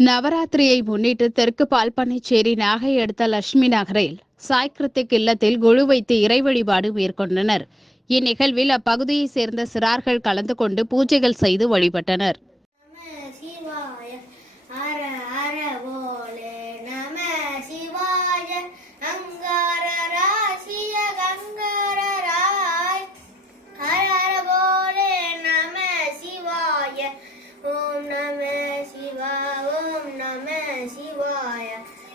நவராத்திரியை முன்னிட்டு தெற்கு பால்பனைச்சேரி நாகை அடுத்த லட்சுமி நகரில் சாய் கிருத்திக் இல்லத்தில் குழு வைத்து இறை வழிபாடு மேற்கொண்டனர். இந்நிகழ்வில் அப்பகுதியைச் சேர்ந்த சிறார்கள் கலந்து கொண்டு பூஜைகள் செய்து வழிபட்டனர். சிவாய.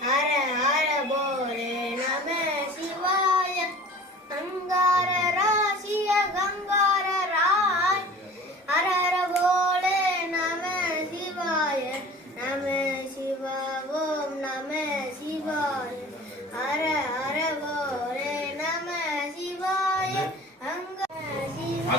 ஹர ஹர போலே நம சிவாய. அங்கார ராசிய கங்கார ராய். ஹர ஹர போலே நம சிவாய. நம சிவா ஓம் நம சிவாய. ஹர ஹர போலே நம சிவாய. அங்க சிவா